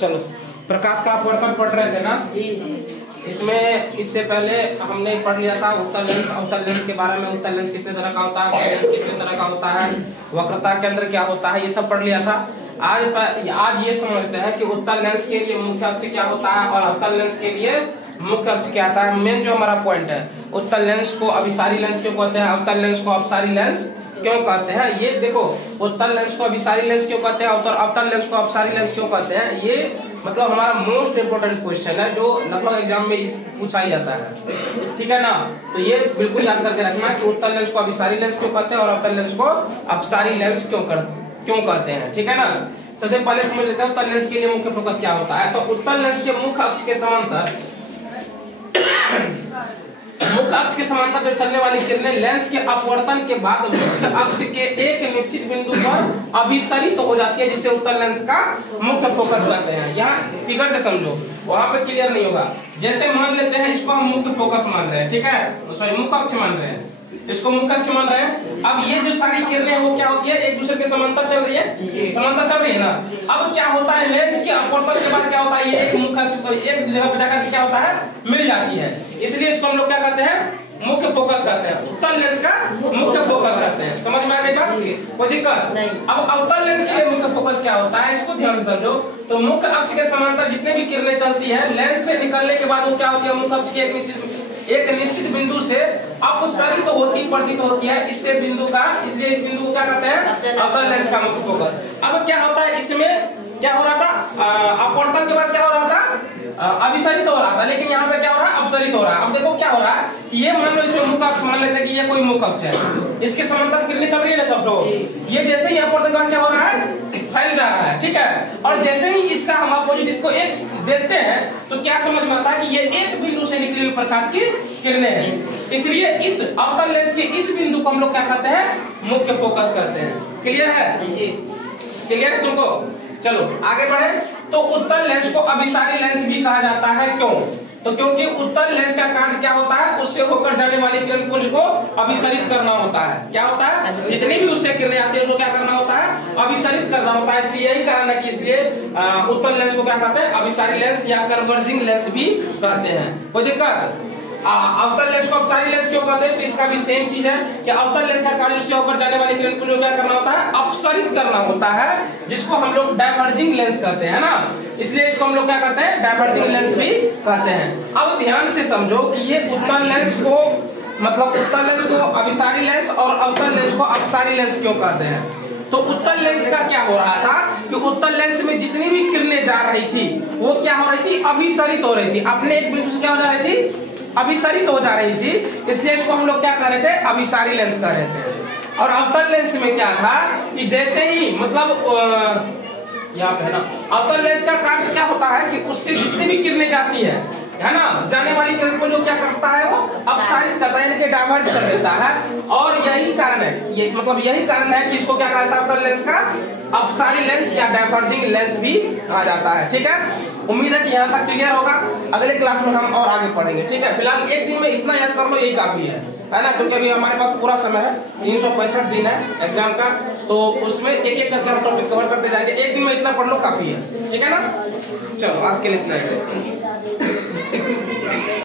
चलो, प्रकाश का अपवर्तन पढ़ रहे थे ना जी। इसमें इससे पहले हमने पढ़ लिया था उत्तल लेंस के बारे में। उत्तल लेंस कितने तरह का होता है, लेंस कितने तरह का होता है, वक्रता केंद्र क्या होता है, ये सब पढ़ लिया था। आज ये समझते हैं कि उत्तल लेंस के लिए मुख्य अक्ष क्या होता है और अवतल लेंस के लिए मुख्य अक्ष क्या आता है। मेन जो हमारा पॉइंट है, उत्तल लेंस को अभिसारी लेंस क्यों कहते हैं, अवतल लेंस को अपसारी लेंस क्यों कहते हैं। ये देखो, उत्तल लेंस को अभिसारी लेंस क्यों कहते हैं और अवतल लेंस को अपसारी लेंस क्यों कहते हैं, ये मतलब हमारा मोस्ट इंपोर्टेंट क्वेश्चन है जो लगभग एग्जाम में पूछा ही जाता है, ठीक है ना। तो ये बिल्कुल याद करके रखना कि उत्तल लेंस को अभिसारी लेंस क्यों कहते हैं और अवतल लेंस को अपसारी लेंस क्यों कहते हैं, ठीक है ना। सबसे पहले समझ लेते हैं उत्तल लेंस के लिए मुख्य फोकस क्या होता है। तो उत्तल लेंस के मुख्य अक्ष के समांतर जो चलने वाली किरणें लेंस के अपवर्तन के बाद मुख्य अक्ष के एक निश्चित बिंदु पर अभिसरित हो जाती है, जिसे उत्तल लेंस का मुख्य फोकस कहते हैं। यहाँ फिगर से समझो, वहां पे क्लियर नहीं होगा। जैसे मान लेते हैं इसको हम मुख्य फोकस मान रहे हैं, ठीक है, सॉरी मुख्य अक्ष मान रहे हैं, इसको मुख्य अक्ष मान रहे हैं। अब ये जो सारी किरणें हैं वो क्या होती है, एक दूसरे के समांतर चल रही है, समांतर चल रही है ना। अब क्या होता है, लेंस के अपवर्तन के बाद क्या होता है, ये एक मुख्य अक्ष पर एक जगह पे जाकर क्या होता है, मिल जाती है। इसलिए इसको हम लोग क्या कहते हैं, मुख्य फोकस कहते हैं। उत्तल लेंस का मुख्य फोकस कहते हैं। समझ में आ गई बात, कोई दिक्कत नहीं। अब अवतल लेंस के लिए मुख्य फोकस क्या होता है, इसको ध्यान से समझो। तो मुख्य अक्ष के समांतर जितने भी किरणें चलती है, लेंस से निकलने के बाद वो क्या होती है, मुख्य अक्ष के एक निश्चित बिंदु से अपसरित तो प्रतीत होती है इससे बिंदु का, इसलिए इस बिंदु को क्या कहते हैं, अवतल लेंस का मुख्य फोकस। अब क्या होता है, इसमें क्या हो रहा था, अपवर्तन के बाद क्या हो रहा था, अभिसरित हो रहा था, लेकिन यहाँ पे क्या हो रहा है, अपसरित हो रहा है। अब देखो क्या हो रहा है, ये मान लो इसमें मुख्य अक्ष मान लेते हैं कि ये कोई मुख्य अक्ष है, इसके समांतर किरणें चल रही है ना सब लोग, ये जैसे ही अपवर्तन के बाद क्या हो रहा है, फैल जा रहा है, ठीक है। और जैसे ही इसका हम अपोजिट इसको एक देखते हैं तो क्या समझ में आता है कि ये एक बिंदु से निकली हुई प्रकाश की किरणें हैं। इसलिए इस अवतल लेंस के इस बिंदु को हम लोग क्या कहते हैं, मुख्य फोकस कहते हैं। क्लियर है, क्लियर है तुमको। चलो आगे बढ़े। तो उत्तल लेंस को अभिसारी लेंस भी कहा जाता है, क्यों, तो क्योंकि उत्तल लेंस का कार्य क्या होता है, उससे होकर जाने वाली किरण पुंज को अभिसरित करना होता है। क्या होता है, जितनी भी उससे किरणें आती है उसको क्या करना होता है, अभिसरित करना होता है। इसलिए यही कारण है कि इसलिए उत्तल लेंस को क्या कहते हैं, अभिसारी लेंस या कन्वर्जिंग लेंस भी कहते हैं। कोई दिक्कत। अवतल लेंस को अपसारी लेंस क्यों कहते हैं, तो इसका भी सेम चीज है कि अवतल लेंस का कार्य उससे होकर जाने वाली किरण पुंज को क्या करना होता है, अपसरित करना होता है, जिसको हम लोग डाइवर्जिंग लेंस कहते हैं ना। इसलिए इसको हम लोग क्या कहते हैं, डाइवर्जिंग लेंस भी कहते हैं। अब ध्यान से समझो कि ये उत्तल लेंस को मतलब उत्तल लेंस को अभिसारी लेंस और अवतल लेंस को अपसारी लेंस क्यों कहते हैं। तो उत्तल लेंस का क्या हो रहा था कि उत्तल लेंस में जितनी भी किरणें जा रही थी वो क्या हो रही थी, अभिसरित हो रही थी, अपने एक बिंदु से क्या हो जा रही थी, अभिसरित हो जा रही थी। इसलिए इसको हम लोग क्या कर रहे थे, अभिसारी लेंस कर रहे थे। और अवतल लेंस में क्या था कि जैसे ही मतलब यहाँ पे है ना, अवतल लेंस का कार्य क्या होता है कि उससे जितनी भी किरणें जाती है ना, जाने वाली किरण को जो क्या करता है, वो अपसारित करता है, यानी कि डाइवर्ज कर देता है। और यही कारण है, ये मतलब यही कारण है कि इसको क्या कहा जाता है, अवतल लेंस का अपसारी लेंस या डाइवर्जिंग लेंस भी कहा जाता है। ठीक है, उम्मीद है कि यहाँ तक क्लियर होगा। अगले क्लास में हम और आगे पढ़ेंगे। ठीक है, फिलहाल एक दिन में इतना याद कर लो, यही काफी है ना, क्योंकि अभी हमारे पास पूरा समय है, 365 दिन है एग्जाम का, तो उसमें एक एक करके हम टॉपिक कवर करते जाएंगे। एक दिन में इतना पढ़ लो, काफी है। ठीक है ना, चलो आज के लिए इतना है।